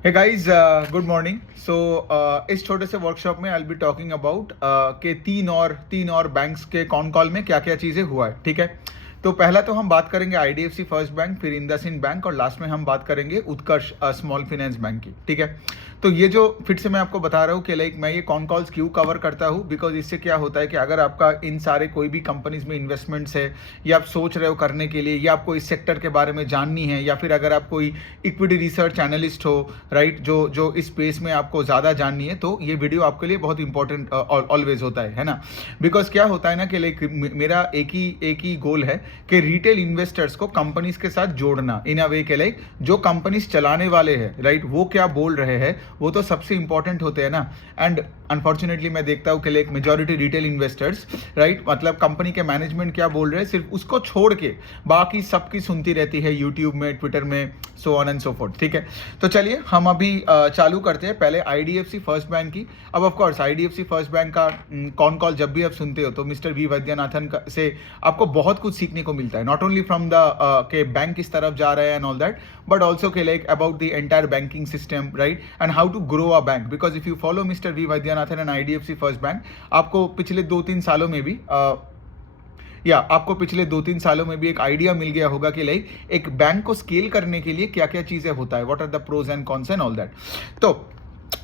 Hey guys, good morning. So इस छोटे से वर्कशॉप में आई बी टॉकिंग अबाउट के तीन और बैंक्स के कॉन कॉल में क्या क्या चीज़ें हुआ है, ठीक है। तो पहला तो हम बात करेंगे आईडीएफसी फर्स्ट बैंक, फिर इंडसइंड बैंक और लास्ट में हम बात करेंगे उत्कर्ष स्मॉल फाइनेंस बैंक की, ठीक है। तो ये जो फिर से मैं आपको बता रहा हूँ कि लाइक मैं ये कॉन कॉल्स क्यों कवर करता हूँ, बिकॉज इससे क्या होता है कि अगर आपका इन सारे कोई भी कंपनीज में इन्वेस्टमेंट्स है या आप सोच रहे हो करने के लिए या आपको इस सेक्टर के बारे में जाननी है या फिर अगर आप कोई इक्विटी रिसर्च एनालिस्ट हो, राइट, जो इस स्पेस में आपको ज़्यादा जाननी है, तो ये वीडियो आपके लिए बहुत इंपॉर्टेंट ऑलवेज होता है ना। बिकॉज क्या होता है ना कि लाइक मेरा एक ही गोल है कि रिटेल इन्वेस्टर्स को कंपनीज के साथ जोड़ना इन अ वे के लाइक जो कंपनीज चलाने वाले हैं, राइट, वो क्या बोल रहे हैं वो तो सबसे इंपॉर्टेंट होते हैं ना। एंड अनफॉर्चुनेटली मैं देखता हूँ कि like majority retail investors, right, मतलब कंपनी के मैनेजमेंट क्या बोल रहे हैं सिर्फ उसको छोड़ के बाकी सबकी सुनती रहती है यूट्यूब में, ट्विटर में, सो ऑन एंड सो फोर्थ, ठीक है। तो चलिए हम अभी चालू करते हैं पहले आईडीएफसी फर्स्ट बैंक की। अब of course IDFC first bank का कॉन कॉल जब भी आप सुनते हो तो मिस्टर वी वैद्यनाथन से आपको बहुत कुछ सीखने को मिलता है, नॉट ओनली फ्रॉम द के बैंक किस तरफ जा रहा है and all that, but also के like about the entire banking system, right, and how to grow a bank. Because if you follow mister V Vaidyanathan and IDFC first bank, आपको पिछले 2-3 सालों में भी आपको पिछले 2-3 सालों में भी एक आइडिया मिल गया होगा कि लाइक एक बैंक को स्केल करने के लिए क्या क्या चीजें होता है, what are the pros and cons and all that. तो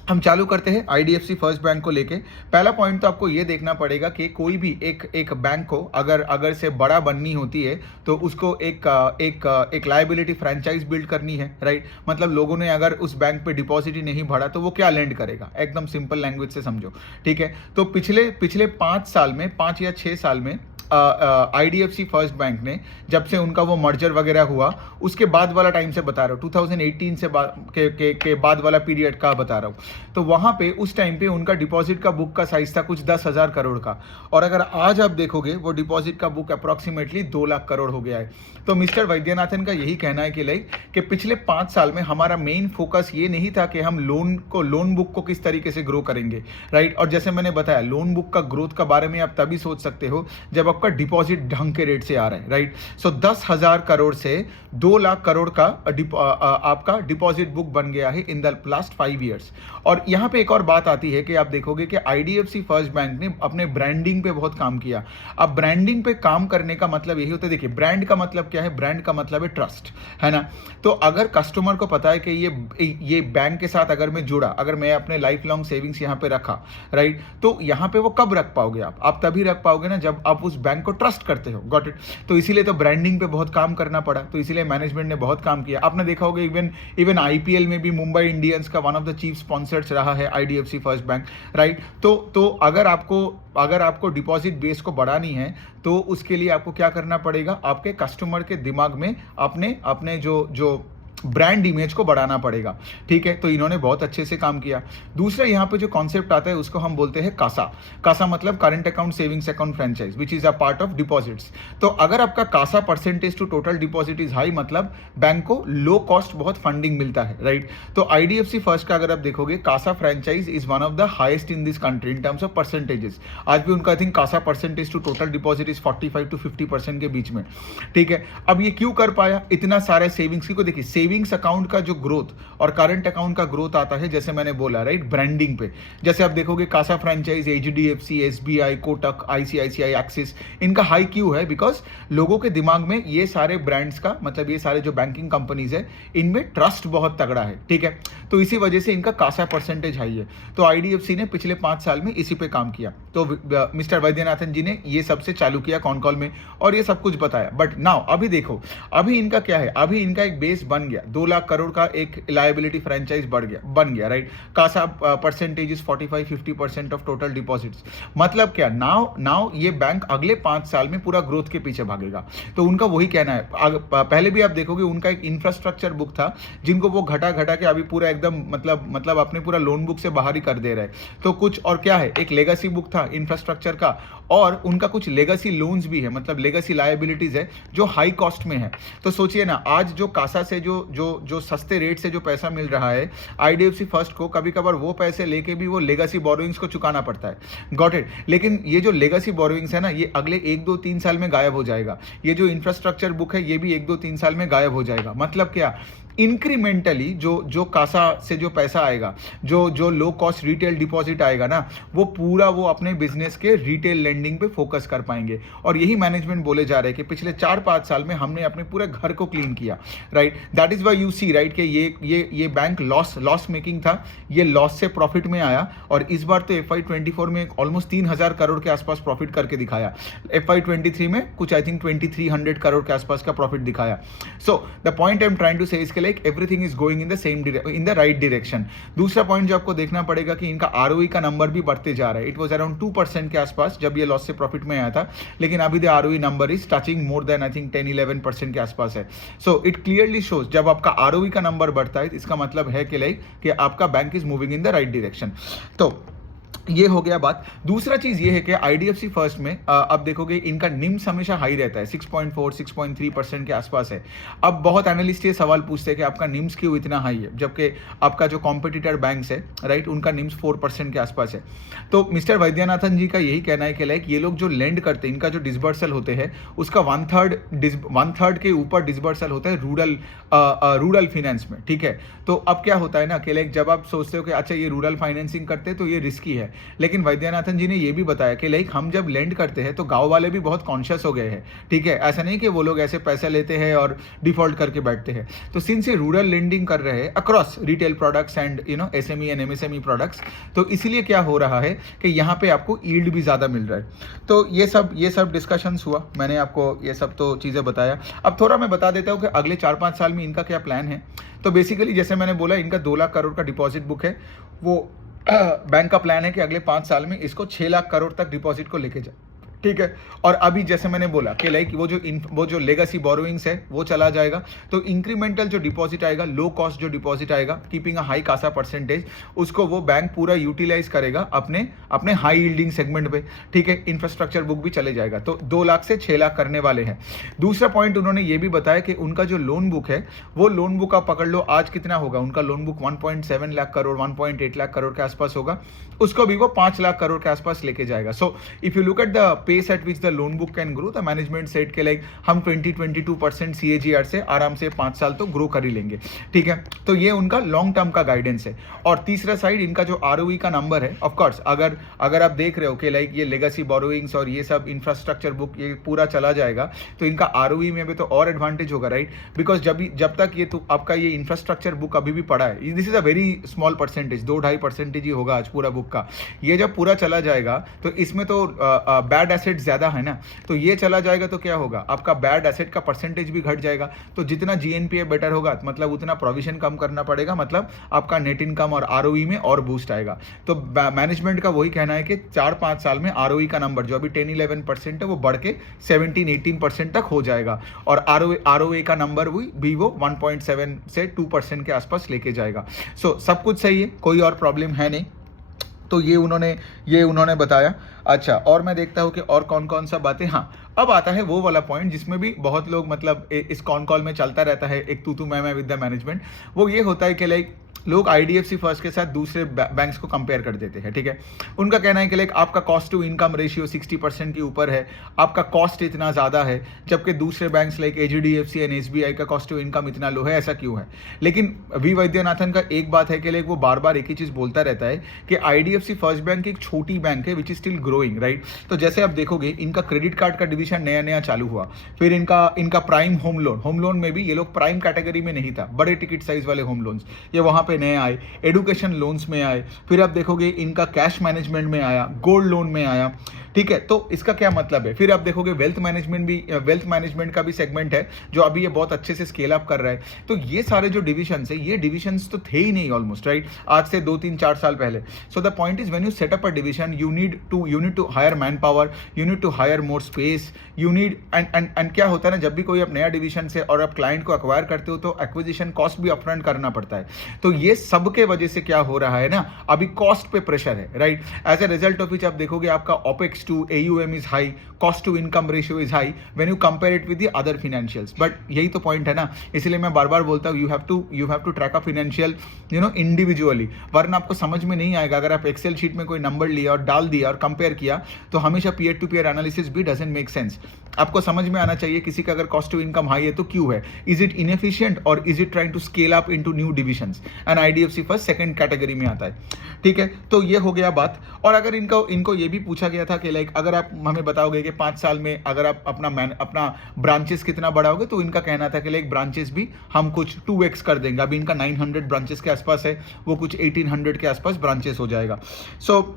हम चालू करते हैं आईडीएफसी फर्स्ट बैंक को लेके। पहला पॉइंट तो आपको ये देखना पड़ेगा कि कोई भी एक बैंक को अगर से बड़ा बननी होती है तो उसको एक लायबिलिटी फ्रेंचाइज बिल्ड करनी है, राइट। मतलब लोगों ने अगर उस बैंक पे डिपॉजिट ही नहीं भरा तो वो क्या लैंड करेगा, एकदम सिंपल लैंग्वेज से समझो, ठीक है। तो पिछले 5 साल में, 5 या 6 साल में आईडीएफसी फर्स्ट बैंक ने जब से उनका वो मर्जर वगैरह हुआ उसके बाद वाला टाइम से बता रहा हूँ, 2018 से के बाद वाला पीरियड का बता रहा हूँ, तो वहां पे उस टाइम पे उनका डिपॉजिट का बुक का साइज था कुछ 10,000 करोड़ का, और अगर आज आप देखोगे वो डिपॉजिट का बुक अप्रोक्सीमेटली 2 लाख करोड़ हो गया है। तो मिस्टर वैद्यनाथन का यही कहना है कि लाइक कि पिछले 5 साल में हमारा मेन फोकस ये नहीं था कि हम लोन बुक को किस तरीके से ग्रो करेंगे, राइट। और जैसे मैंने बताया लोन बुक का ग्रोथ का बारे में आप तभी सोच सकते हो जब आपका डिपॉजिट ढंग के रेट से आ रहा है, राइट। सो 10,000 करोड़ से 2 लाख करोड़ का आपका डिपॉजिट बुक बन गया है इन द लास्ट 5 ईयर्स। और यहां पे एक और बात आती है कि आप देखोगे कि आईडीएफसी फर्स्ट बैंक ने अपने ब्रांडिंग पे बहुत काम किया। अब ब्रांडिंग पे काम करने का मतलब यही होता है, देखिए ब्रांड का मतलब क्या है, ब्रांड का मतलब है ट्रस्ट, है ना। तो अगर कस्टमर को पता है कि ये बैंक के साथ अगर मैं जुड़ा, अगर मैं अपने लाइफ लॉन्ग सेविंग्स यहां पे रखा, राइट, तो यहां पे वो कब रख पाओगे आप तभी रख पाओगे ना जब आप उस बैंक को ट्रस्ट करते हो, गॉट इट। तो इसीलिए तो ब्रांडिंग पे बहुत काम करना पड़ा, तो इसीलिए मैनेजमेंट ने बहुत काम किया। आपने देखा होगा इवन आईपीएल में भी मुंबई इंडियंस का one of the chief sponsors रहा है आईडीएफसी फर्स्ट बैंक, राइट। तो अगर आपको डिपॉजिट बेस को बढ़ानी है तो उसके लिए आपको क्या करना पड़ेगा, आपके कस्टमर के दिमाग में अपने जो ब्रांड इमेज को बढ़ाना पड़ेगा, ठीक है। तो इन्होंने बहुत अच्छे से काम किया। दूसरा यहाँ पे जो कॉन्सेप्ट आता है उसको हम बोलते हैं कासा मतलब current account savings account franchise which is a part of deposits. तो अगर आपका CASA percentage to total deposit is high, मतलब बैंक को लो कॉस्ट बहुत फंडिंग मिलता है, राइट। तो आईडीएफसी फर्स्ट का अगर आप देखोगे CASA franchise is one of the highest in this country in terms of percentages. आज भी उनका I think CASA percentage to total deposit is 45 to 50% के बीच में, ठीक है। अब ये क्यों कर पाया, इतना सारे सेविंग्स की को देखिए, सेविंग्स अकाउंट का जो ग्रोथ और करंट अकाउंट का ग्रोथ आता है जैसे मैंने बोला, राइट, ब्रांडिंग पे। जैसे आप देखोगे CASA franchise, HDFC, SBI, Kotak, ICICI, Axis, इनका हाई क्यों है, बिकॉज लोगों के दिमाग में ये सारे ब्रांड्स का मतलब ये सारे जो बैंकिंग कंपनीज है इनमें ट्रस्ट बहुत तगड़ा है, ठीक है। तो इसी वजह से इनका कासा परसेंटेज हाई है। तो आईडीएफसी ने पिछले 5 साल में इसी पे काम किया। तो मिस्टर वैद्यनाथन जी ने ये सबसे चालू किया कॉन कॉल में और ये सब कुछ बताया। बट नाउ अभी देखो, अभी इनका क्या है, अभी इनका एक बेस बन गया, 2 लाख करोड़ का एक लायबिलिटी फ्रेंचाइज बन गया, right. CASA percentage is 45-50% of total deposits. मतलब क्या, नाउ ये बैंक अगले 5 साल में पूरा ग्रोथ के पीछे भागेगा। तो उनका वही कहना है। पहले भी आप देखोगे उनका एक इंफ्रास्ट्रक्चर बुक था जिनको वो घटा के अभी पूरा एकदम मतलब अपने पूरा लोन बुक से बाहर ही कर दे रहे हैं। तो कुछ और क्या है, एक लेगेसी बुक था इंफ्रास्ट्रक्चर का और उनका कुछ लेगेसी लोन्स भी है, मतलब लेगेसी लायबिलिटीज है जो हाई कॉस्ट में है। तो सोचिए ना, आज जो कासा से जो सस्ते रेट से जो पैसा मिल रहा है आईडीएफसी फर्स्ट को, कभी कभार वो पैसे लेके भी वो लेगेसी बोरोइंग्स को चुकाना पड़ता है, गॉट इट। लेकिन ये जो लेगेसी बोरोइंग्स है ना, ये अगले 1-2-3 साल में गायब हो जाएगा। ये जो इंफ्रास्ट्रक्चर बुक है ये भी 1-2-3 साल में गायब हो जाएगा। मतलब क्या इंक्रीमेंटली जो जो कासा से जो पैसा आएगा, जो जो लो कॉस्ट रिटेल डिपॉजिट आएगा ना, वो पूरा वो अपने बिजनेस के रिटेल लेंडिंग पे फोकस कर पाएंगे। और यही मैनेजमेंट बोले जा रहे हैं कि पिछले 4-5 साल में हमने अपने पूरे घर को क्लीन किया, right. That is why you see, right, कि ये बैंक लॉस मेकिंग था, ये लॉस से प्रॉफिट में आया, और इस बार तो FY24 में ऑलमोस्ट 3,000 करोड़ के आसपास प्रॉफिट करके दिखाया। FY23 में कुछ आई थिंक 2,300 करोड़ के आसपास का प्रॉफिट दिखाया। So the point I am trying to say इसके like everything is going in the right direction. दूसरा पॉइंट जो आपको देखना पड़ेगा कि इनका ROE का नंबर भी बढ़ते जा रहा है। इट वाज अराउंड 2% के आसपास जब ये लॉस से प्रॉफिट में आया था, लेकिन अभी the ROE number is touching more than I think 10-11% के आसपास है। सो इट क्लियरली शोज जब आपका ROE का नंबर बढ़ता है, इसका मतलब है कि लाइक कि आपका bank is moving in the right direction. तो ये हो गया बात। दूसरा चीज ये है कि IDFC फर्स्ट में अब देखोगे इनका निम्स हमेशा हाई रहता है, 6.4-6.3% के आसपास है। अब बहुत एनालिस्ट ये सवाल पूछते हैं कि आपका निम्स क्यों इतना हाई है, जबकि आपका जो कॉम्पिटिटर बैंक्स है, राइट, उनका निम्स 4% के आसपास है। तो मिस्टर वैद्यनाथन जी का यही कहना है कि लाइक ये लोग जो लेंड करते हैं, इनका जो डिसबर्सल होते हैं उसका 1/3 के ऊपर डिसबर्सल होता है रूरल फाइनेंस में, ठीक है। तो अब क्या होता है ना कि लाइक जब आप सोचते हो कि अच्छा ये रूरल फाइनेंसिंग करते हैं तो ये रिस्की है, लेकिन वैद्यनाथन जी ने ये भी बताया कि लाइक हम जब लेंड करते हैं तो गांव वाले भी बहुत कॉन्शियस हो गए हैं, ठीक है। ऐसा नहीं कि वो लोग ऐसे पैसे लेते हैं और डिफॉल्ट करके बैठते हैं। तो सिंस ये रूरल लेंडिंग कर रहे हैं across retail products and SME and MSME products, तो इसीलिए क्या हो रहा है कि यहाँ पे आपको यील्ड भी ज़्यादा मिल रहा है। तो ये सब डिस्कशंस हुआ, मैंने आपको ये सब तो चीज़ें बताया। अब थोड़ा मैं बता देता हूँ कि अगले 4-5 साल में इनका क्या प्लान है। तो बेसिकली जैसे मैंने बोला, इनका 2 लाख करोड़ का डिपॉजिट बुक है। वो बैंक का प्लान है कि अगले 5 साल में इसको 6 लाख करोड़ तक डिपॉजिट को लेके जाए, ठीक है। और अभी जैसे मैंने बोला कि लाइक वो जो लेगेसी बोरोइंग्स है वो चला जाएगा, तो इंक्रीमेंटल जो डिपॉजिट आएगा, लो कॉस्ट जो डिपॉजिट आएगा, keeping a high CASA percentage, उसको वो बैंक पूरा यूटिलाइज करेगा अपने हाई यील्डिंग सेगमेंट पे, ठीक है। इंफ्रास्ट्रक्चर बुक भी चले जाएगा, तो 2 लाख से 6 लाख करने वाले हैं। दूसरा पॉइंट उन्होंने ये भी बताया कि उनका जो लोन बुक है, वो लोन बुक आप पकड़ लो आज कितना होगा, उनका लोन बुक 1.7 लाख करोड़ 1.8 लाख करोड़ के आसपास होगा, उसको भी वो 5 लाख करोड़ के आसपास लेके जाएगा। So if you look at the pace at which the loan book can grow, the management said के लाइक हम 20-22% CAGR से आराम से 5 साल तो ग्रो कर ही लेंगे, ठीक है। तो ये उनका लॉन्ग टर्म का गाइडेंस है। और तीसरा साइड इनका जो ROE का नंबर है, ऑफ कोर्स अगर आप देख रहे हो कि लाइक ये लेगेसी बोरोइंग्स और ये सब इंफ्रास्ट्रक्चर बुक ये पूरा चला जाएगा, तो इनका ROE में भी तो और एडवांटेज होगा, राइट। बिकॉज जब तक ये तो आपका ये इंफ्रास्ट्रक्चर बुक अभी भी पड़ा है, this is a very small percentage, 2-2.5% ही होगा आज पूरा बुक का। ये जब पूरा चला जाएगा तो इसमें तो बैड एसेट ज्यादा है ना, तो ये चला जाएगा तो क्या होगा, आपका बैड एसेट का परसेंटेज भी घट जाएगा। तो जितना GNPA बेटर होगा, मतलब उतना प्रोविजन कम करना पड़ेगा, मतलब आपका नेट इनकम और ROE में और बूस्ट आएगा। तो मैनेजमेंट का वही कहना है कि 4-5 साल में ROE का नंबर जो अभी 10-11% है वो बढ़ के 17-18% तक हो जाएगा, और ROA का नंबर भी वो 1.7 से 2% के आसपास लेके जाएगा। सो सब कुछ सही है, कोई और प्रॉब्लम है नहीं। तो ये उन्होंने बताया। अच्छा, और मैं देखता हूँ कि और कौन कौन सा बातें। हाँ, अब आता है वो वाला पॉइंट जिसमें भी बहुत लोग मतलब इस कॉन कॉल में चलता रहता है एक तू मैं विद द मैनेजमेंट। वो ये होता है कि लाइक लोग IDFC फर्स्ट के साथ दूसरे बैंक्स को कंपेयर कर देते हैं, ठीक है। उनका कहना है कि लाइक आपका कॉस्ट टू इनकम रेशियो 60% के ऊपर है, आपका कॉस्ट इतना ज़्यादा है, जबकि दूसरे banks like HDFC and SBI का कॉस्ट टू इनकम इतना लो है, ऐसा क्यों है। लेकिन वी वैद्यनाथन का एक बात है कि लाइक वो बार बार एक ही चीज़ बोलता रहता है कि IDFC फर्स्ट बैंक एक छोटी बैंक है which is still growing, right. तो जैसे आप देखोगे इनका क्रेडिट कार्ड का डिवीजन नया चालू हुआ, फिर इनका प्राइम होम लोन में भी ये लोग प्राइम कैटेगरी में नहीं था, बड़े टिकट साइज वाले होम लोन्स ये वहाँ पे नए आए, एडुकेशन लोन्स में आए, फिर आप देखोगे इनका कैश मैनेजमेंट में आया, गोल्ड लोन में आया, ठीक है। तो इसका क्या मतलब है, फिर आप देखोगे वेल्थ मैनेजमेंट का भी सेगमेंट है जो अभी ये बहुत अच्छे से स्केल अप कर रहा है। तो ये सारे जो डिविजन्स है, ये डिविजन्स तो थे ही नहीं ऑलमोस्ट, राइट, आज से 2-3-4 साल पहले। So the point is when you set up a division you need to hire man power, you need to hire more space, you need and क्या होता है ना, जब भी कोई आप नया डिविजन से और आप क्लाइंट को एक्वायर करते हो तो एक्विजिशन कॉस्ट भी अपफ्रंट करना पड़ता है। तो ये सब के वजह से क्या हो रहा है ना, अभी कॉस्ट पे प्रेशर है, right. As a result of which आप देखोगे आपका opex capex to AUM is high, cost to income ratio is high when you compare it with the other financials. But यही तो पॉइंट है ना, इसलिए मैं बार बार बोलता हूँ you have to track a financial individually, वरना आपको समझ में नहीं आएगा. अगर आप एक्सेल शीट में कोई नंबर लिया और डाल दिया और कंपेयर किया तो हमेशा पीयर टू पीयर एनालिसिस भी डजंट मेक सेंस. आपको समझ में आना चाहिए किसी का अगर कॉस्ट टू इनकम हाई है तो क्यों है, इज इट इनएफिशिएंट और is it trying to scale up into new divisions. And IDFC first second category में आता है. ठीक है, तो ये हो गया बात. और अगर इनको ये भी पूछा गया था कि लाइक अगर आप हमें बताओगे कि 5 साल में अगर आप अपना ब्रांचेस कितना बढ़ाओगे, तो इनका कहना था कि लाइक ब्रांचेस भी हम कुछ 2x कर देंगे. अभी इनका 900 ब्रांचेस के आसपास है, वो कुछ 1800 के आसपास ब्रांचेस हो जाएगा. सो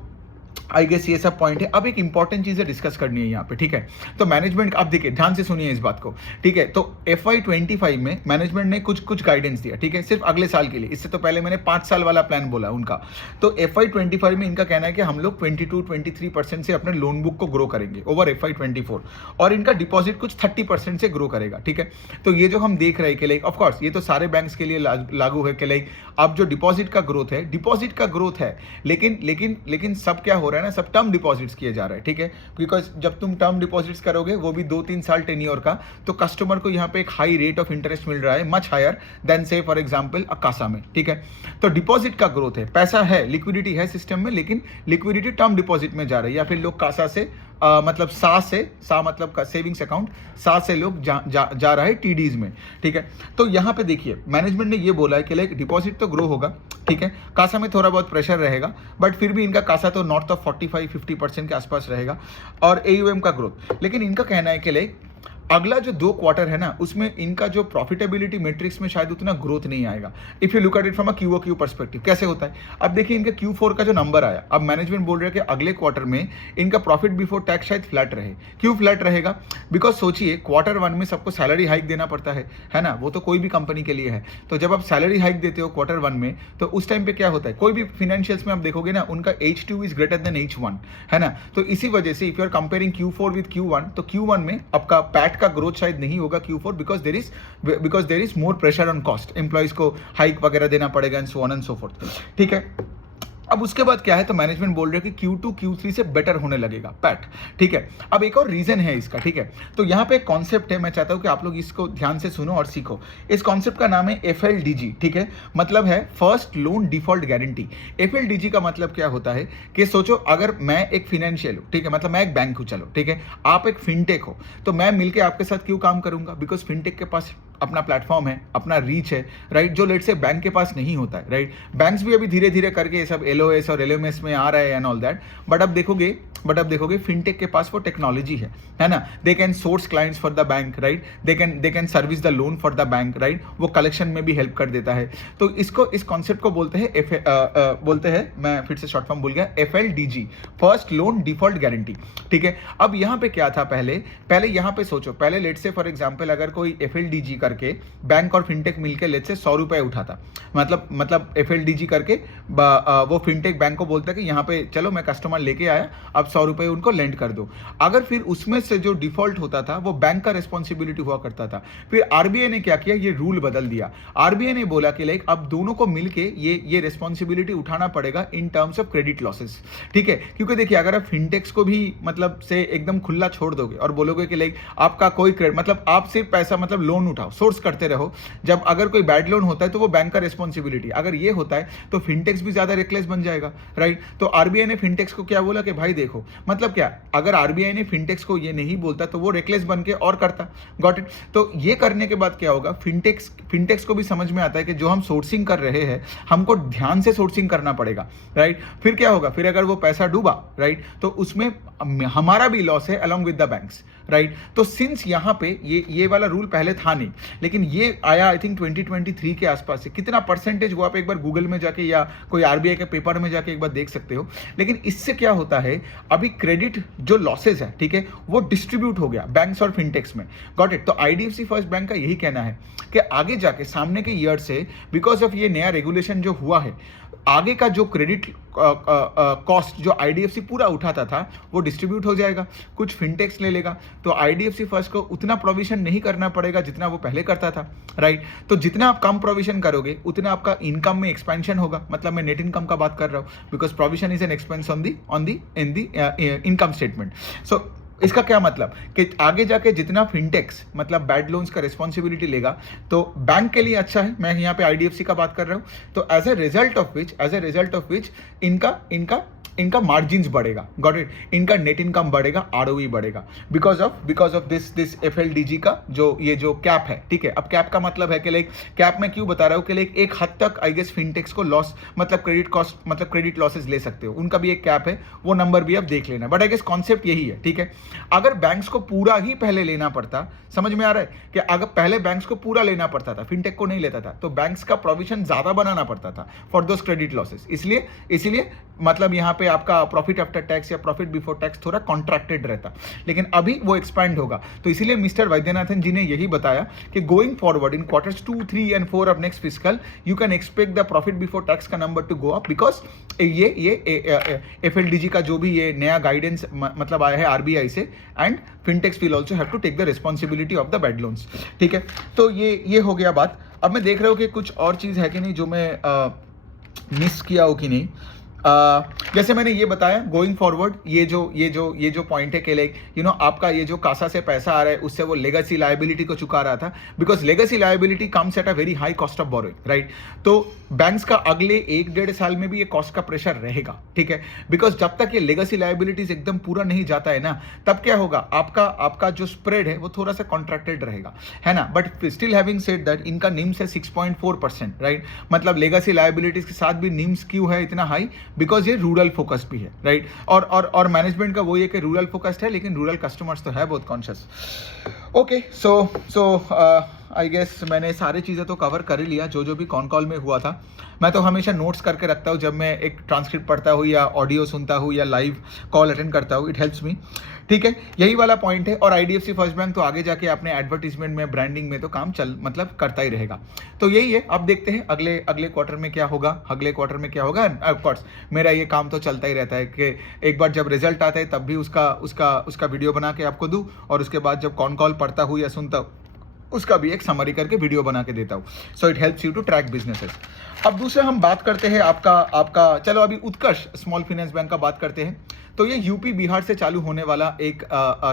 आई गेस ये सब पॉइंट है. अब एक इंपॉर्टेंट चीज़ डिस्कस करनी है यहाँ पे. ठीक है, तो मैनेजमेंट, आप देखिए ध्यान से सुनिए इस बात को. ठीक है, तो FY25 में मैनेजमेंट ने कुछ गाइडेंस दिया. ठीक है, सिर्फ अगले साल के लिए. इससे तो पहले मैंने 5 साल वाला प्लान बोला उनका. तो FY25 में इनका कहना है कि हम लोग 22-23% से अपने लोन बुक को ग्रो करेंगे ओवर FY24, और इनका डिपॉजिट कुछ 30% से ग्रो करेगा. ठीक है, तो ये जो हम देख रहे हैं कि लाइक ऑफकोर्स ये तो सारे बैंक्स के लिए लागू है कि लाइक अब जो डिपॉजिट का ग्रोथ है, लेकिन सब क्या हो रहा है ना, सब टर्म डिपॉजिट्स किए जा रहे हैं. ठीक है, बिकॉज जब तुम टर्म डिपॉजिट्स करोगे वो भी 2-3 साल टेन्योर का, तो कस्टमर को यहाँ पे एक हाई रेट ऑफ इंटरेस्ट मिल रहा है, मच हायर देन से फॉर एग्जांपल कासा में. ठीक है, तो डिपॉजिट का ग्रोथ है, पैसा है, लिक्विडिटी है सिस्टम में, लेकिन लिक्विडिटी टर्म डिपॉजिट में जा रही है, या फिर लोग कासा से मतलब सा मतलब का सेविंग्स अकाउंट सा से लोग जा रहा है टीडीज में. ठीक है, तो यहाँ पे देखिए मैनेजमेंट ने ये बोला है कि लाइक डिपॉजिट तो ग्रो होगा. ठीक है, कासा में थोड़ा बहुत प्रेशर रहेगा, बट फिर भी इनका कासा तो नॉर्थ ऑफ 45-50% के आसपास रहेगा, और AUM का ग्रोथ. लेकिन इनका कहना है कि लाइक अगला जो 2 क्वार्टर है ना, उसमें इनका जो प्रॉफिटेबिलिटी मैट्रिक्स में शायद उतना ग्रोथ नहीं आएगा. If you look at it from a QoQ perspective. कैसे होता है, अब देखिए इनका Q4 का जो नंबर आया, अब मैनेजमेंट बोल रहे हैं कि अगले क्वार्टर में इनका प्रॉफिट बिफोर टैक्स शायद फ्लैट रहे. क्यों फ्लैट रहेगा, बिकॉज सोचिए क्वार्टर 1 में सबको सैलरी हाइक देना पड़ता है ना, वो तो कोई भी कंपनी के लिए है. तो जब आप सैलरी हाइक देते हो क्वार्टर 1 में, तो उस टाइम पे क्या होता है, कोई भी फाइनेंशियल्स में आप देखोगे ना, उनका H2 is greater than H1, है ना. तो इसी वजह से if you are comparing Q4 with Q1, तो Q1 में आपका पैट का ग्रोथ शायद नहीं होगा Q4, because there is more pressure on cost, employees को हाइक वगैरह देना पड़ेगा and so on and so forth. ठीक है, अब उसके बाद क्या है, तो मैनेजमेंट बोल रहे हैं कि Q2 Q3 से बेटर होने लगेगा पैट. ठीक है, अब एक और रीजन है इसका. ठीक है, तो यहाँ पे एक कॉन्सेप्ट है, मैं चाहता हूँ कि आप लोग इसको ध्यान से सुनो और सीखो. इस कॉन्सेप्ट का नाम है FLDG. ठीक है, मतलब है first loan default guarantee. FLDG का मतलब क्या होता है कि सोचो अगर मैं एक फिनेंशियल हूँ, ठीक है, मतलब मैं एक बैंक हूँ, चलो ठीक है, आप एक फिनटेक हो, तो मैं मिलकर आपके साथ क्यों काम करूंगा, बिकॉज फिनटेक के पास अपना प्लेटफॉर्म है, अपना रीच है, राइट, जो लेट से बैंक के पास नहीं होता है, राइट. बैंक्स भी अभी धीरे धीरे करके ये सब LOS और LMS में आ रहा है एंड ऑल दैट, बट अब देखोगे फिनटेक के पास वो टेक्नोलॉजी है ना. They can source clients for the bank, right, they can service the loan for the bank, right, वो कलेक्शन में भी हेल्प कर देता है. तो इस कॉन्सेप्ट को बोलते हैं मैं फिर से शॉर्ट फॉर्म भूल गया, FLDG, first loan default guarantee. ठीक है, अब यहाँ पे क्या था, पहले यहाँ पे सोचो, पहले लेट से फॉर एग्जाम्पल अगर कोई FLDG करके बैंक और फिनटेक मिलकर लेट से 100 रुपए उठाता, मतलब FLDG करके वो फिनटेक बैंक को बोलता कि यहाँ पे चलो मैं कस्टमर लेके आया, अब 100 रुपए उनको लेंड कर दो. अगर फिर उसमें से जो डिफॉल्ट होता था वो बैंक का रिस्पॉन्सिबिलिटी हुआ करता था. फिर RBI ने क्या किया, ये रूल बदल दिया. RBI ने बोला कि लाइक अब दोनों को मिलके ये रिस्पॉन्सिबिलिटी उठाना पड़ेगा इन टर्म्स ऑफ क्रेडिट लॉसेस. ठीक है, क्योंकि देखिए अगर आप फिनटेक्स को भी मतलब से एकदम खुला छोड़ दोगे और बोलोगे कि लाइक आपका कोई मतलब आप सिर्फ पैसा मतलब लोन उठाओ, सोर्स करते रहो, जब अगर कोई बैड लोन होता है तो वो बैंक का रिस्पॉन्सिबिलिटी, अगर ये होता है तो फिनटेक्स भी ज्यादा रेकलेस बन जाएगा, राइट. तो RBI ने फिनटेक्स को क्या बोला कि भाई देखो, मतलब क्या, अगर RBI ने फिनटेक्स को ये नहीं बोलता तो वो रेकलेस बन के और करता. Got it. तो ये करने के बाद क्या होगा, फिनटेक्स को भी समझ में आता है कि जो हम सोर्सिंग कर रहे हैं हमको ध्यान से सोर्सिंग करना पड़ेगा, राइट. फिर क्या होगा, फिर अगर वो पैसा डूबा, राइट, तो उसमें हमारा भी लॉस है along with the banks, right. तो सिंस यहाँ पे ये वाला रूल पहले था नहीं, लेकिन ये आया आई थिंक 2023 के आसपास से. कितना परसेंटेज वो आप एक बार गूगल में जाके या कोई RBI के पेपर में जाके एक बार देख सकते हो. लेकिन इससे क्या होता है, अभी क्रेडिट जो लॉसेज है, ठीक है, वो डिस्ट्रीब्यूट हो गया बैंक्स और फिनटेक्स में. Got it. तो IDFC फर्स्ट बैंक का यही कहना है कि आगे जाके सामने के ईयर से बिकॉज ऑफ ये नया रेगुलेशन जो हुआ है, आगे का जो क्रेडिट कॉस्ट जो आईडीएफसी पूरा उठाता था वो डिस्ट्रीब्यूट हो जाएगा, कुछ फिनटेक्स ले लेगा, तो आईडीएफसी फर्स्ट को उतना प्रोविजन नहीं करना पड़ेगा जितना वो पहले करता था, राइट। तो जितना आप कम प्रोविजन करोगे उतना आपका इनकम में एक्सपेंशन होगा, मतलब मैं नेट इनकम का बात कर रहा हूँ, because provision is an expense on the income statement. So इसका क्या मतलब कि आगे जाके जितना फिनटेक्स मतलब बैड लोन्स का रिस्पॉन्सिबिलिटी लेगा तो बैंक के लिए अच्छा है, मैं यहाँ पे आईडीएफसी का बात कर रहा हूँ, तो as a result of which इनका मार्जिन्स बढ़ेगा, गॉट इट, इनका नेट इनकम बढ़ेगा, आरओई बढ़ेगा, बिकॉज ऑफ दिस एफएलडीजी का जो कैप है, ठीक है। अब कैप का मतलब है कि लाइक कैप में क्यों बता रहा हूँ कि लाइक एक हद तक आई गेस फिनटेक्स को लॉस मतलब क्रेडिट कॉस्ट मतलब क्रेडिट लॉसेस ले सकते हो, उनका भी एक कैप है, वो नंबर भी आप देख लेना, बट आई गेस कॉन्सेप्ट यही है, ठीक है। अगर बैंक्स को पूरा ही पहले लेना पड़ता, समझ में आ रहा है कि अगर पहले बैंक्स को पूरा लेना पड़ता था, फिनटेक को नहीं लेता था, तो बैंक्स का प्रोविजन ज्यादा बनाना पड़ता था फॉर दोस क्रेडिट लॉसेस, इसलिए मतलब यहाँ पे आपका प्रॉफिट आफ्टर टैक्स या प्रॉफिट बिफोर टैक्स थोड़ा कॉन्ट्रैक्टेड रहता, लेकिन अभी वो एक्सपैंड होगा। तो इसीलिए मिस्टर वैद्यनाथन जी ने यही बताया कि going forward in quarters 2, 3 and 4 of next fiscal you can expect the profit before tax का number to go up, because ये एफएलडीजी का जो भी ये नया गाइडेंस मतलब आया है आरबीआई से, and fintechs will also have to take the responsibility of the bad loans, ठीक है। तो ये हो गया बात। अब मैं देख रहा हूँ कि कुछ और चीज़ है कि नहीं जो मैं मिस किया हो कि नहीं। जैसे मैंने ये बताया गोइंग फॉरवर्ड ये जो पॉइंट है कि लाइक आपका ये जो कासा से पैसा आ रहा है उससे वो लेगेसी लायबिलिटी को चुका रहा था, because legacy liability comes at a very high cost of borrowing, right. तो बैंक्स का अगले 1-1.5 साल में भी ये कॉस्ट का प्रेशर रहेगा, ठीक है, बिकॉज जब तक ये लेगेसी लायबिलिटीज एकदम पूरा नहीं जाता है ना, तब क्या होगा, आपका जो स्प्रेड है वो थोड़ा सा कॉन्ट्रैक्टेड रहेगा, है ना। But still having said that इनका निम्स है 6.4%, राइट, मतलब लेगेसी लायबिलिटीज के साथ भी निम्स क्यों है इतना हाई, बिकॉज ये रूरल फोकस्ड भी है, राइट। और मैनेजमेंट का वो ये कि रूरल फोकस्ड है लेकिन रूरल कस्टमर्स तो है बहुत conscious. Okay, so I guess मैंने सारी चीज़ें तो कवर कर ही लिया जो भी कॉल में हुआ था। मैं तो हमेशा नोट्स करके रखता हूँ जब मैं एक ट्रांसक्रिप्ट पढ़ता हूँ या ऑडियो सुनता हूँ या लाइव कॉल अटेंड करता हूँ, इट हेल्प्स मी, ठीक है। यही वाला पॉइंट है। और आईडीएफसी फर्स्ट बैंक तो आगे जाके अपने एडवर्टीजमेंट में ब्रांडिंग में तो काम मतलब करता ही रहेगा। तो यही है, अब देखते हैं अगले क्वार्टर में क्या होगा, ऑफकोर्स मेरा ये काम तो चलता ही रहता है कि एक बार जब रिजल्ट आता है तब भी उसका वीडियो बना के आपको दूँ, और उसके बाद जब कॉल पढ़ता हूँ या सुनता हूँ उसका भी एक समरी करके वीडियो बना के देता हूँ। So it helps you to track businesses. अब दूसरा हम बात करते हैं आपका चलो अभी उत्कर्ष स्मॉल फाइनेंस बैंक का बात करते हैं। तो ये यूपी बिहार से चालू होने वाला एक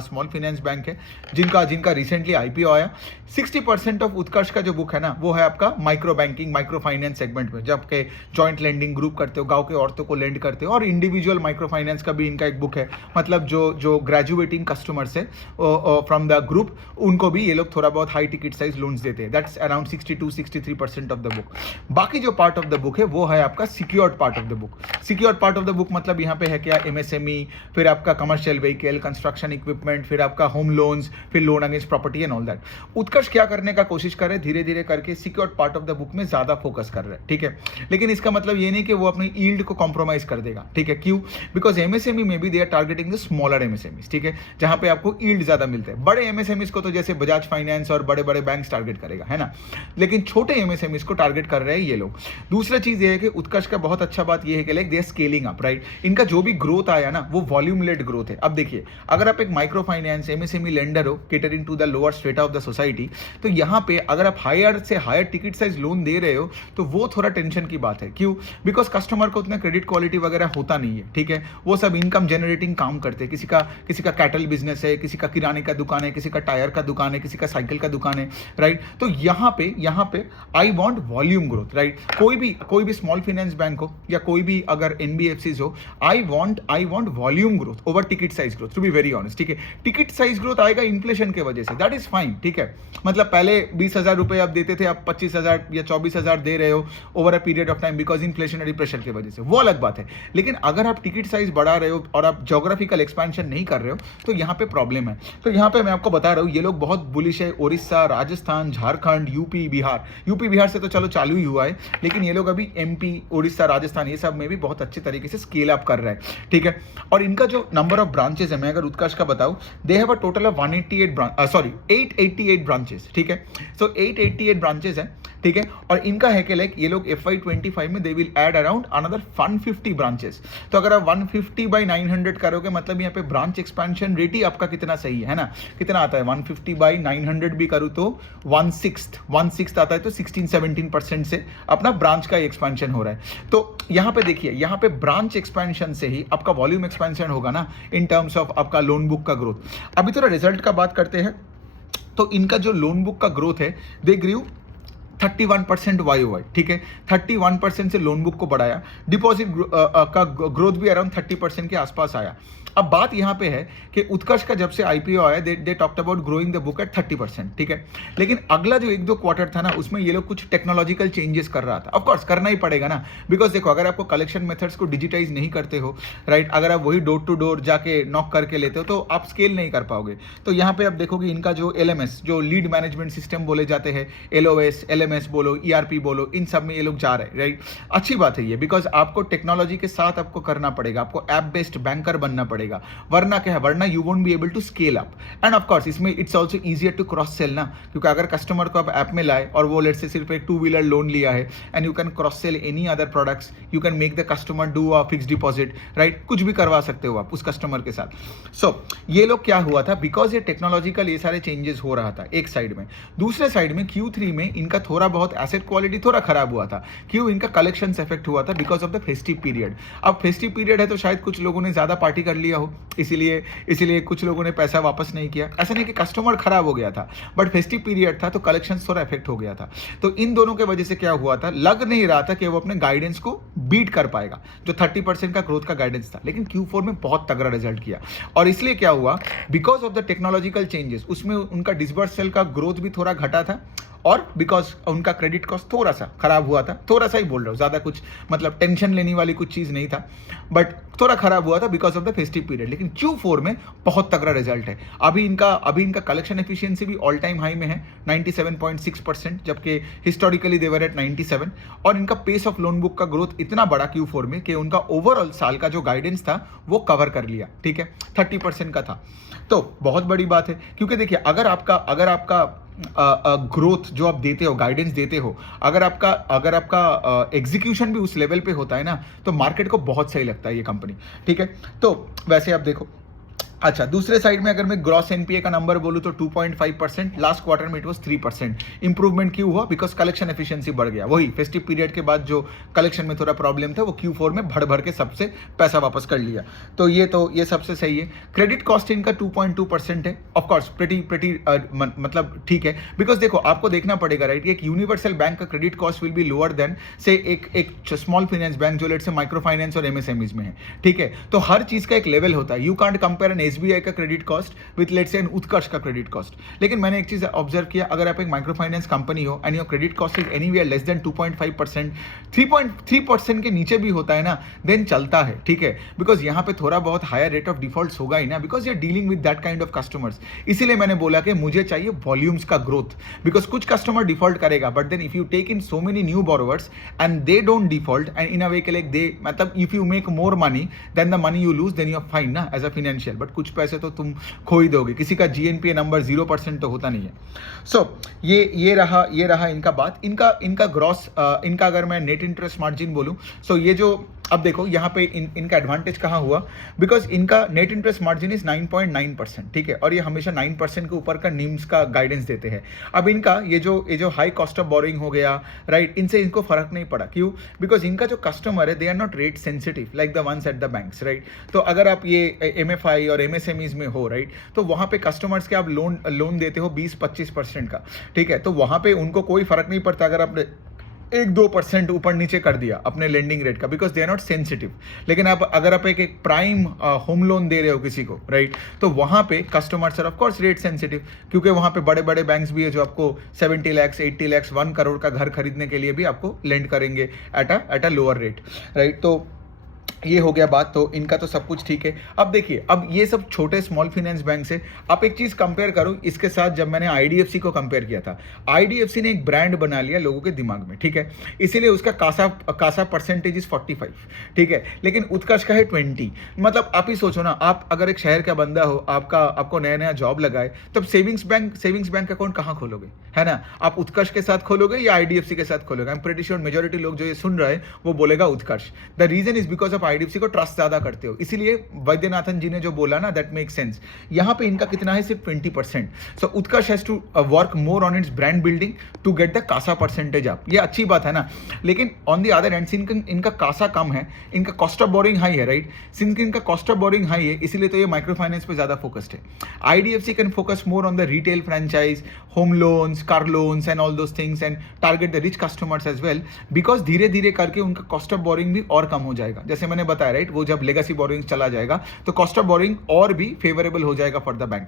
स्मॉल फाइनेंस बैंक है जिनका रिसेंटली आईपीओ आया। 60% ऑफ उत्कर्ष का जो बुक है ना वो है आपका micro banking micro finance segment में, जबकि जॉइंट लेंडिंग ग्रुप करते हो, गांव के औरतों को लेंड करते हो, और इंडिविजुअल माइक्रो फाइनेंस का भी इनका एक बुक है, मतलब जो ग्रेजुएटिंग कस्टमर्स है फ्रॉम द ग्रुप उनको भी ये लोग थोड़ा बहुत हाई टिकट साइज लोन्स देते हैं। That's around 62-63% of the book. बाकी जो पार्ट ऑफ द बुक है वो है आपका secured part of the book. Secured part of the book मतलब यहाँ पे है क्या, एमएसएमई, फिर आपका कमर्शियल व्हीकल, कंस्ट्रक्शन इक्विपमेंट, फिर आपका होम लोन्स, फिर loan against property and all that. Utkarsh क्या करने का कोशिश कर रहे हैं, धीरे धीरे करके secured part of the book में ज्यादा फोकस कर रहे हैं, ठीक है। लेकिन इसका मतलब ये नहीं कि वो अपनी यील्ड को कॉम्प्रोमाइज कर देगा, ठीक है। क्यों? बिकॉज एमएसएमई में भी they are targeting the smaller MSMEs, ठीक है, जहां पे आपको यील्ड ज्यादा मिलते हैं। बड़े एमएसएमईज को तो जैसे बजाज फाइनेंस और बड़े बड़े बैंक टारगेट करेगा, है ना, लेकिन छोटे एमएसएमईज को टारगेट कर रहे हैं ये लोग। दूसरा चीज ये है कि उत्कर्ष का बहुत अच्छा बात ये है कि like they are scaling up, right. इनका जो भी ग्रोथ आया ना वो वॉल्यूम लेड ग्रोथ है। अब देखिए, अगर आप एक माइक्रो फाइनेंस एमएसएमई लेंडर हो catering to the lower strata of the society, तो यहाँ पे अगर आप हायर से हायर टिकट साइज लोन दे रहे हो तो वो थोड़ा टेंशन की बात है। क्यों? बिकॉज कस्टमर को उतना क्रेडिट क्वालिटी वगैरह होता नहीं है, ठीक है। वो सब इनकम जनरेटिंग काम करते हैं, किसी का कैटल बिजनेस है, किसी का किराने का दुकान है, किसी का टायर का दुकान है, किसी का साइकिल का दुकान है, राइट। तो यहाँ पे आई वांट वॉल्यूम ग्रोथ, राइट। कोई भी स्मॉल फाइनेंस बैंक हो या कोई भी अगर एनबीएफसीज हो, I want volume growth over ticket size growth, to be very honest, ठीक है। टिकट साइज ग्रोथ आएगा इन्फ्लेशन के वजह से, दैट इज फाइन, ठीक है। मतलब पहले 20,000 रुपए आप देते थे, आप 25,000 या 24,000 दे रहे हो over a period of time because inflationary pressure की वजह से, वो अलग बात है। लेकिन अगर आप टिकट साइज बढ़ा रहे हो और आप ज्योग्राफिकल एक्सपेंशन नहीं कर रहे हो तो यहाँ पे प्रॉब्लम है। तो यहाँ पे मैं आपको बता रहा हूँ ये लोग बहुत बुलिश है। उड़ीसा, राजस्थान, झारखंड, यूपी बिहार से तो चलो चालू ही हुआ है, लेकिन ये लोग अभी एमपी, उड़ीसा, राजस्थान ये सब में भी बहुत अच्छे तरीके से स्केल अप कर रहे हैं, ठीक है। और इनका जो नंबर ऑफ ब्रांचेस है, मैं अगर उत्कर्ष का बताऊं, they have a total of 888 branches, ठीक है। सो 888 ब्रांचेस है, ठीक है। और इनका है कि लाइक ये लोग FY25 में they will add around another 150 branches. तो अगर आप 150/900 करोगे मतलब यहाँ पे ब्रांच एक्सपेंशन रेट ही आपका कितना सही है ना, कितना आता है 150/900 भी करूँ तो 1/6 आता है, तो 16-17% से अपना ब्रांच का एक्सपेंशन हो रहा है। तो यहाँ पे देखिए, यहाँ पे ब्रांच एक्सपेंशन से ही आपका वॉल्यूम एक्सपेंशन होगा ना इन टर्म्स ऑफ आपका लोन बुक का ग्रोथ। अभी थोड़ा रिजल्ट का बात करते हैं। तो इनका जो लोन बुक का ग्रोथ है दे ग्रू 31% YOY, ठीक है। 31% से लोन बुक को बढ़ाया, डिपॉजिट का ग्रोथ भी अराउंड 30% के आसपास आया। अब बात यहाँ पे है कि उत्कर्ष का जब से IPO आया they talked about growing the book at 30%, ठीक है। लेकिन अगला जो 1-2 क्वार्टर था ना उसमें ये लोग कुछ टेक्नोलॉजिकल चेंजेस कर रहा था। ऑफ कोर्स करना ही पड़ेगा ना, बिकॉज देखो अगर आपको कलेक्शन मेथड्स को डिजिटाइज नहीं करते हो, राइट, अगर आप वही डोर टू डोर जाके नॉक करके लेते हो तो आप स्केल नहीं कर पाओगे। तो यहाँ पे आप देखोगे इनका जो LMS, जो लीड मैनेजमेंट सिस्टम बोले जाते हैं, LOS LMS बोलो, ERP बोलो, इन सब में ये लोग जा रहे हैं, राइट। अच्छी बात है ये, बिकॉज आपको टेक्नोलॉजी के साथ आपको करना पड़ेगा, आपको ऐप बेस्ड बैंकर बनना पड़ेगा, वरना क्या है, वरना you won't be able to scale up. And of course इसमें it's also easier to cross sell ना, क्योंकि अगर कस्टमर को आप ऐप में लाए और वो लेट से सिर्फ एक 2-व्हीलर लोन लिया है and you can cross sell any other products, you can make the customer do a fix deposit, right, कुछ भी करवा सकते हो आप उस कस्टमर के साथ। सो ये लोग क्या हुआ था, बिकॉज ये टेक्नोलॉजिकल ये सारे चेंजेस हो रहा था एक साइड में। दूसरे साइड में Q3 में इनका थोड़ा बहुत एसेट क्वालिटी थोड़ा खराब हुआ था। क्यों? इनका कलेक्शन इफेक्ट हुआ था because of the festive period. अब फेस्टिव पीरियड है तो शायद कुछ लोगों ने ज्यादा पार्टी कर लिया हो, इसीलिए कुछ लोगों ने पैसा वापस नहीं किया। ऐसा नहीं कि कस्टमर खराब हो गया था, बट फेस्टिव पीरियड था तो कलेक्शन थोड़ा इफेक्ट हो गया था। तो इन दोनों के वजह से क्या हुआ था, लग नहीं रहा था कि वो अपने गाइडेंस को बीट कर पाएगा, जो 30% का ग्रोथ का गाइडेंस था। लेकिन Q4 में बहुत तगड़ा रिजल्ट किया, और इसलिए क्या हुआ, because of the technological changes उसमें उनका डिसबर्सल का ग्रोथ भी थोड़ा घटा था, और बिकॉज उनका क्रेडिट कॉस्ट थोड़ा सा खराब हुआ था, थोड़ा सा ही बोल रहा हूँ, ज़्यादा कुछ मतलब टेंशन लेने वाली कुछ चीज़ नहीं था, बट थोड़ा खराब हुआ था because of the festive period. लेकिन Q4 में बहुत तगड़ा रिजल्ट है। अभी इनका कलेक्शन एफिशिएंसी भी ऑल टाइम हाई में है 97.6%, जबकि हिस्टोरिकली देवर एट 97। और इनका पेस ऑफ लोन बुक का ग्रोथ इतना बड़ा Q4 में कि उनका ओवरऑल साल का जो गाइडेंस था वो कवर कर लिया, ठीक है, 30% का था। तो बहुत बड़ी बात है, क्योंकि देखिए अगर आपका ग्रोथ जो आप देते हो, गाइडेंस देते हो, अगर आपका एग्जीक्यूशन भी उस लेवल पे होता है ना, तो मार्केट को बहुत सही लगता है ये कंपनी, ठीक है। तो वैसे आप देखो, अच्छा, दूसरे साइड में अगर मैं ग्रॉस एनपीए का नंबर बोलूं तो 2.5%, लास्ट क्वार्टर में इट वाज 3%। इंप्रूवमेंट क्यों हुआ? बिकॉज कलेक्शन एफिशिएंसी बढ़ गया। वही फेस्टिव पीरियड के बाद जो कलेक्शन में थोड़ा प्रॉब्लम था वो Q4 में भर के सबसे पैसा वापस कर लिया। तो ये सबसे सही है। क्रेडिट कॉस्ट इनका 2.2% है। ऑफकोर्स प्रेटी मतलब ठीक है, बिकॉज देखो आपको देखना पड़ेगा, राइट, एक यूनिवर्सल बैंक का credit cost will be lower than से एक स्मॉल फाइनेंस बैंक जो लेट से माइक्रो फाइनेंस और MSMEs में है, ठीक है। तो हर चीज का एक लेवल होता है। You can't compare an SBI का credit cost with let's say an Utkarsh का क्रेडिट कॉस्ट। लेकिन मैंने एक चीज ऑब्जर्व किया, अगर आप एक माइक्रो फाइनेंस कंपनी हो and your credit cost is anywhere less than 2.5%, 3.3% के नीचे भी होता है ना, देन चलता है, ठीक है। बिकॉज यहाँ पे थोड़ा बहुत हायर रेट ऑफ डिफॉल्ट होगा ही ना, because your dealing with that kind of customers. इसीलिए मैंने बोला कि मुझे चाहिए वॉल्यूम्स का ग्रोथ, बिकॉज कुछ कस्टमर डिफॉल्ट करेगा, but then if you take in so many new borrowers and they don't default and in a way के लाइक दे, मतलब if you make more money then the money you lose, then you are fine ना as a financial, but कुछ पैसे तो तुम खो ही दोगे। किसी का GNPA नंबर 0% तो होता नहीं है। सो ये रहा इनका बात, इनका ग्रॉस, इनका अगर मैं नेट इंटरेस्ट मार्जिन बोलूं, सो ये जो अब देखो यहाँ पे इनका एडवांटेज कहाँ हुआ, बिकॉज इनका नेट इंटरेस्ट मार्जिन इज 9.9%, ठीक है, और ये हमेशा 9% के ऊपर का निम्स का गाइडेंस देते हैं। अब इनका ये जो हाई कॉस्ट ऑफ बोरिंग हो गया, राइट, इनसे इनको फर्क नहीं पड़ा। क्यों? बिकॉज इनका जो कस्टमर है they are not rate sensitive like the ones at the banks, right. तो अगर आप ये MFI और MSMEs में हो, राइट, तो वहाँ पे कस्टमर्स के आप लोन देते हो 20-25% का, ठीक है, तो वहाँ पे उनको कोई फर्क नहीं पड़ता अगर आपने 1-2% ऊपर नीचे कर दिया अपने लेंडिंग रेट का, because they are not sensitive. लेकिन आप अगर आप एक प्राइम होम लोन दे रहे हो किसी को, राइट, तो वहां पे customers are of course rate sensitive, क्योंकि वहां पे बड़े बड़े बैंक्स भी है जो आपको 70 लाख 80 लाख 1 करोड़ का घर खरीदने के लिए भी आपको लेंड करेंगे at a lower rate, right. तो ये हो गया बात, तो इनका तो सब कुछ ठीक है। अब देखिए, अब ये सब छोटे स्मॉल फाइनेंस बैंक से आप एक चीज कंपेयर करो इसके साथ, जब मैंने आईडीएफसी को कंपेयर किया था, आईडीएफसी ने एक ब्रांड बना लिया लोगों के दिमाग में, ठीक है, इसीलिए उसका कासा परसेंटेज इज 45, ठीक है, लेकिन उत्कर्ष का है 20। मतलब आप ही सोचो ना, आप अगर एक शहर का बंदा हो, आपको नया नया जॉब लगाए, तब सेविंग्स बैंक अकाउंट कहाँ खोलोगे, है ना? आप उत्कर्ष के साथ खोलोगे या आईडीएफसी के साथ खोलोगे? I am pretty sure majority लोग जो ये सुन रहे हैं वो बोलेगा Utkarsh. The reason is because of IDFC को ट्रस्ट ज्यादा करते हो, इसीलिए वैद्यनाथन जी ने जो बोला ना, दैट मेक सेंस। यहां पे इनका कितना है? सिर्फ 20%। So Utkarsh has to work more on its brand building to get the CASA percentage up. ये अच्छी बात है ना, लेकिन ऑन द अदर एंड इनका कासा कम है, इनका कॉस्ट ऑफ बोरिंग हाई है, राइट? सिंस इनका कॉस्ट ऑफ बोरिंग हाई है, इसीलिए तो ये माइक्रो फाइनेंस पे ज्यादा फोकस्ड है। IDFC can focus more on the retail franchise, home loans, car loans and all those things and target the rich customers as well, because धीरे धीरे करके उनका कॉस्ट ऑफ बोरिंग भी और कम हो जाएगा। जैसे मैंने बताया, राइट, वो जब लेगेसी बोरिंग चला जाएगा तो कॉस्ट ऑफ बोरिंग और भी फेवरेबल हो जाएगा फॉर द बैंक।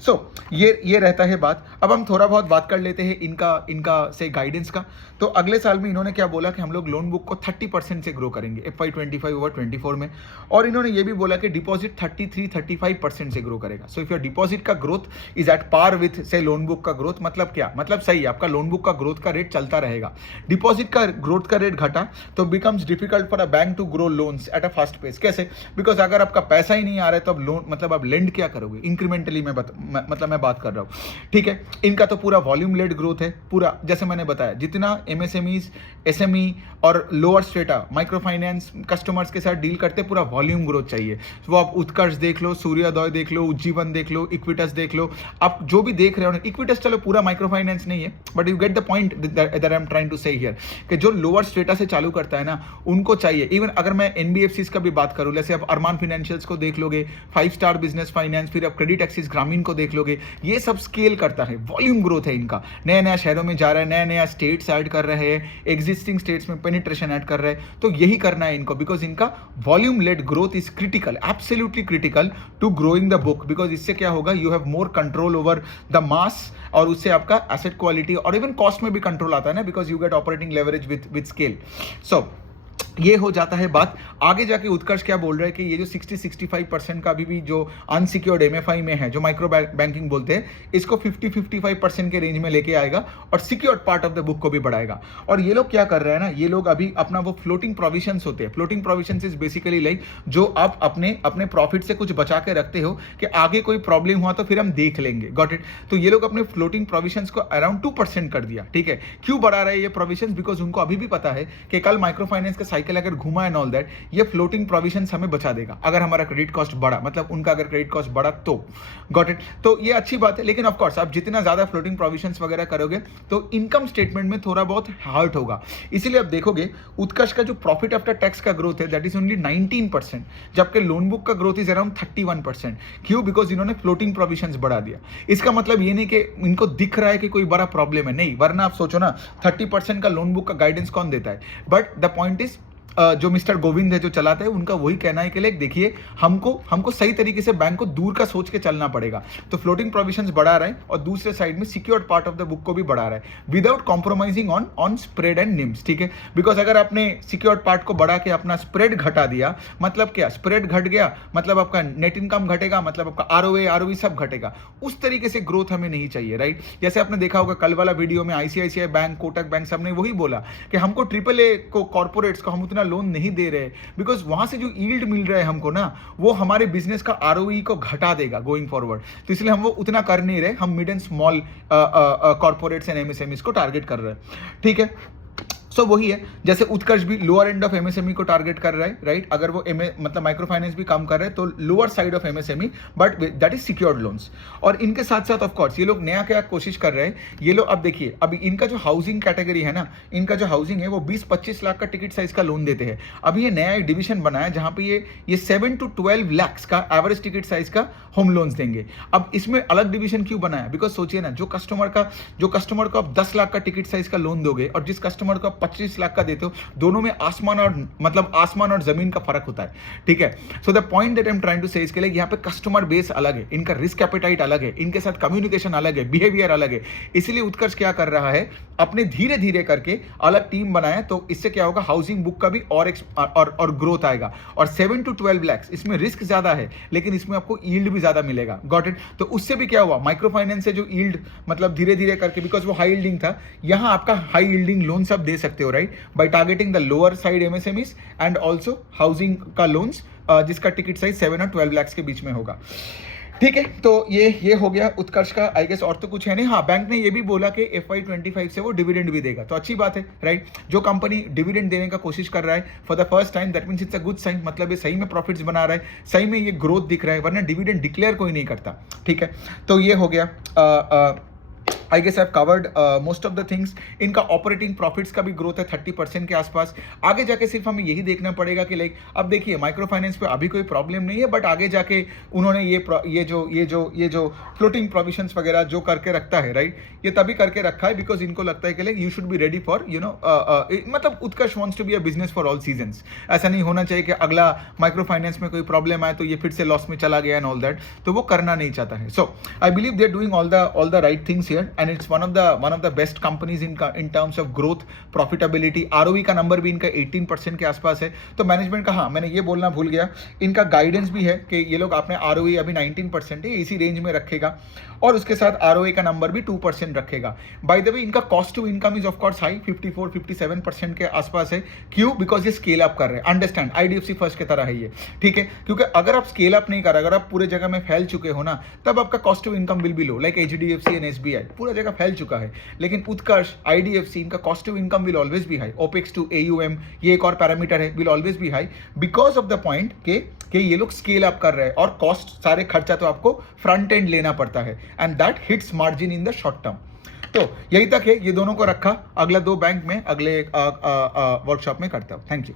सो ये रहता है बात। अब हम थोड़ा बहुत बात कर लेते हैं इनका से गाइडेंस का। तो अगले साल में इन्होंने क्या बोला कि हम लोग लोन बुक को 30% से ग्रो करेंगे FY25 ओवर 24 में, और इन्होंने ये भी बोला कि डिपॉजिट 33-35% से ग्रो करेगा। सो इफ योर डिपॉजिट का growth is at par with से लोन बुक का ग्रोथ, मतलब क्या मतलब? सही है, आपका लोन बुक का ग्रोथ का रेट चलता रहेगा, डिपॉजिट का ग्रोथ का रेट घटा तो becomes difficult for a bank to grow loans at a fast pace. कैसे? बिकॉज अगर आपका पैसा ही नहीं आ रहा है तो अब लोन मतलब आप लेंड क्या करोगे? इंक्रीमेंटली मैं बात कर रहा हूँ, ठीक है। इनका तो पूरा वॉल्यूम लेड ग्रोथ है, पूरा जैसे मैंने बताया, जितना एमएसएमईज, एसएमई और lower strata micro finance customers के साथ डील करते, पूरा वॉल्यूम ग्रोथ चाहिए। वो आप उत्कर्ष देख लो, सूर्योदय देख लो, उज्जीवन देख लो, इक्विटस देख लो, आप जो भी देख रहे हो ना, इक्विटस चलो पूरा माइक्रो फाइनेंस नहीं है, but you get the point that I am trying to say here, कि जो लोअर स्ट्रेटा से चालू करता है ना, उनको चाहिए। इवन अगर मैं एनबीएफसीज का भी बात करूं, जैसे आप अरमान फाइनेंशियल्स को देख लोगे, 5 स्टार बिजनेस फाइनेंस, फिर आप क्रेडिट एक्सिस ग्रामीण को देख लोगे, ये सब स्केल करता है, वॉल्यूम ग्रोथ है इनका, नया नया शहरों में जा रहा है, नया नया स्टेट्स ऐड कर रहे हैं, एग्जिस्टिंग स्टेट्स में पेनिट्रेशन ऐड कर रहे हैं। तो यही करना है इनको, बिकॉज इनका volume led growth is critical, absolutely critical to growing the book, because इससे क्या होगा, you have more control over the mass, और उससे आपका एसेट क्वालिटी और इवन कॉस्ट में भी कंट्रोल आता है ना, because you get operating leverage with scale. So ये हो जाता है बात। आगे जाके उत्कर्ष क्या बोल रहे हैं कि ये जो 60-65% का अभी भी जो अनसिक्योर्ड एमएफआई में है, जो माइक्रो बैंकिंग बोलते हैं, इसको 50-55% के रेंज में लेके आएगा और secured part of the book को भी बढ़ाएगा। और ये लोग क्या कर रहे हैं ना, ये लोग अभी अपना वो फ्लोटिंग प्रोविजंस होते हैं, floating provisions is basically like जो आप अपने प्रॉफिट से कुछ बचा के रखते हो कि आगे कोई प्रॉब्लम हुआ तो फिर हम देख लेंगे, गॉट इट। तो ये लोग अपने फ्लोटिंग प्रोविजंस को अराउंड 2% कर दिया, ठीक है। क्यों बढ़ा रहे हैं ये प्रोविजंस? बिकॉज उनको अभी भी पता है कि कल माइक्रो फाइनेंस का अगर घुमा एंड ऑल दैट, ये फ्लोटिंग प्रोविजंस हमें बचा देगा अगर हमारा क्रेडिट कॉस्ट बढ़ा, मतलब उनका अगर क्रेडिट कॉस्ट बढ़ा तो, गॉट इट। तो ये अच्छी बात है, लेकिन ऑफ कोर्स आप जितना ज्यादा फ्लोटिंग प्रोविजंस वगैरह करोगे तो इनकम स्टेटमेंट में थोड़ा बहुत हर्ट होगा। इसीलिए आप देखोगे उत्कर्ष का जो प्रॉफिट आफ्टर टैक्स का ग्रोथ है दैट इज ओनली 19%, जबकि लोन बुक का ग्रोथ इज अराउंड 31%। क्यों? बिकॉज इन्होंने फ्लोटिंग प्रोविजंस बढ़ा दिया। इसका मतलब ये नहीं कि इनको दिख रहा है कि कोई बड़ा प्रॉब्लम है, नहीं, वरना आप सोचो ना 30% का लोन बुक का गाइडेंस कौन देता है? बट द पॉइंट इज जो मिस्टर गोविंद है जो चलाते हैं, उनका वही कहना है कि लाइक देखिए हमको सही तरीके से बैंक को दूर का सोच के चलना पड़ेगा। तो फ्लोटिंग प्रोविजंस बढ़ा रहे हैं और दूसरे साइड में secured part of the book को भी बढ़ा रहा है without compromising on spread and NIMS, ठीक है। बिकॉज अगर आपने सिक्योर्ड पार्ट को बढ़ा के अपना स्प्रेड घटा दिया, मतलब क्या? स्प्रेड घट गया मतलब आपका नेट इनकम घटेगा, मतलब आपका आरओए सब घटेगा। उस तरीके से ग्रोथ हमें नहीं चाहिए, राइट। जैसे आपने देखा होगा कल वाला वीडियो में आईसीआईसीआई बैंक, कोटक बैंक सबने वही बोला कि हमको AAA को कॉर्पोरेट्स को हम उतना लोन नहीं दे रहे, बिकॉज वहां से जो यील्ड मिल रहा है हमको ना, वो हमारे बिजनेस का आरओई को घटा देगा गोइंग फॉरवर्ड। तो इसलिए हम वो उतना कर नहीं रहे, हम mid and small corporates and MSMEs को टारगेट कर रहे हैं, ठीक है। सो वही है, जैसे उत्कर्ष भी लोअर एंड ऑफ एमएसएमई को टारगेट कर रहा है, राइट। अगर वो मतलब माइक्रो फाइनेंस भी काम कर रहे हैं तो lower side of MSME, but that is secured loans. और इनके साथ साथ ऑफ कोर्स ये लोग नया क्या कोशिश कर रहे हैं, ये लोग अब देखिए, अभी इनका जो हाउसिंग कैटेगरी है ना, इनका जो हाउसिंग है वो 20-25 लाख का टिकट साइज का लोन देते हैं। अभी ये नया एक डिवीजन बनाया जहां पे ये 7 to 12 लाख का एवरेज टिकट साइज का होम लोन्स देंगे। अब इसमें अलग डिवीजन क्यों बनाया? बिकॉज सोचिए ना, जो कस्टमर को आप 10 लाख का टिकट साइज का लोन दोगे और जिस कस्टमर को आप 25 लाख का देते हो, दोनों में आसमान और जमीन का फर्क होता है, ठीक है। So the point that I am trying to say इसके लिए यहाँ पे कस्टमर बेस अलग है, इनका रिस्क एपेटाइट अलग है, इनके साथ कम्युनिकेशन अलग है, बिहेवियर अलग है। इसलिए उत्कर्ष क्या कर रहा है, अपने धीरे धीरे करके अलग टीम बनाया, तो इससे क्या होगा, हाउसिंग बुक का भी और ग्रोथ आएगा। और 7 to 12 लाख इसमें रिस्क ज्यादा है, लेकिन इसमें आपको यील्ड भी ज्यादा मिलेगा। Got it. तो उससे भी क्या हुआ, माइक्रो फाइनेंस से जो यील्ड मतलब धीरे धीरे करके, बिकॉज वो हाई यील्डिंग था, यहां आपका हाई यील्डिंग लोन सब दे सकते हो, right, by targeting the lower side MSMEs and also housing का लोन्स जिसका टिकट साइज 7 और 12 लाख के बीच में होगा, ठीक है। तो ये हो गया उत्कर्ष का, आई गेस और तो कुछ है नहीं। हाँ, बैंक ने ये भी बोला कि FY25 से वो डिविडेंड भी देगा, तो अच्छी बात है, राइट। जो कंपनी डिविडेंड देने का कोशिश कर रहा है for the first time, that means it's a good sign, मतलब ये सही में प्रॉफिट्स बना रहा है, सही में ये ग्रोथ दिख रहा है, वरना डिविडेंड डिक्लेयर कोई नहीं करता, ठीक है। तो ये हो गया। I guess I have covered most of the things. इनका ऑपरेटिंग प्रॉफिट्स का भी ग्रोथ है 30% के आसपास। आगे जाके सिर्फ हमें यही देखना पड़ेगा कि लाइक, अब देखिए माइक्रो फाइनेंस पे अभी कोई प्रॉब्लम नहीं है, बट आगे जाके उन्होंने ये जो फ्लोटिंग प्रोविजंस वगैरह जो करके रखता है, राइट, ये तभी करके रखा है बिकॉज इनको लगता है कि like you should be ready for मतलब Utkarsh wants to be a business for all seasons. ऐसा नहीं होना चाहिए कि अगला माइक्रो फाइनेंस में कोई प्रॉब्लम आए तो ये फिर से लॉस में चला गया एंड ऑल दैट, तो वो करना नहीं चाहता है। So I believe they are doing all the right things here and it's one of the best companies in terms of growth, profitability, ROE का नंबर भी इनका 18% के आसपास है। तो मैनेजमेंट का, हाँ मैंने ये बोलना भूल गया, इनका गाइडेंस भी है कि ये लोग अपने ROE अभी 19% है, इसी रेंज में रखेगा, और उसके साथ ROE का नंबर भी 2% रखेगा। बाय द वे इनका cost to income is of course high, 54-57% के आसपास है। क्यों? बिकॉज ये स्केल अप कर रहे हैं। अंडरस्टैंड, IDFC फर्स्ट की तरह है ये, ठीक है। क्योंकि अगर आप स्केल अप नहीं कर रहे, अगर आप पूरे जगह में फैल चुके हो ना, तब आपका cost to income will be low, like HDFC and SBI पूरा जगह फैल चुका है। लेकिन उत्कर्ष, IDFC, इनका cost to income will always be high, OPEX to AUM, ये एक और पैरामीटर है, will always be high because of the point कि ये लोग स्केल अप कर रहे हैं, और कॉस्ट सारे खर्चा तो आपको फ्रंट एंड लेना पड़ता है, and that hits margin in the short term. तो यही तक है, ये दोनों को रखा, अगला 2 बैंक में अगले वर्कशॉप में करता हूं। Thank you.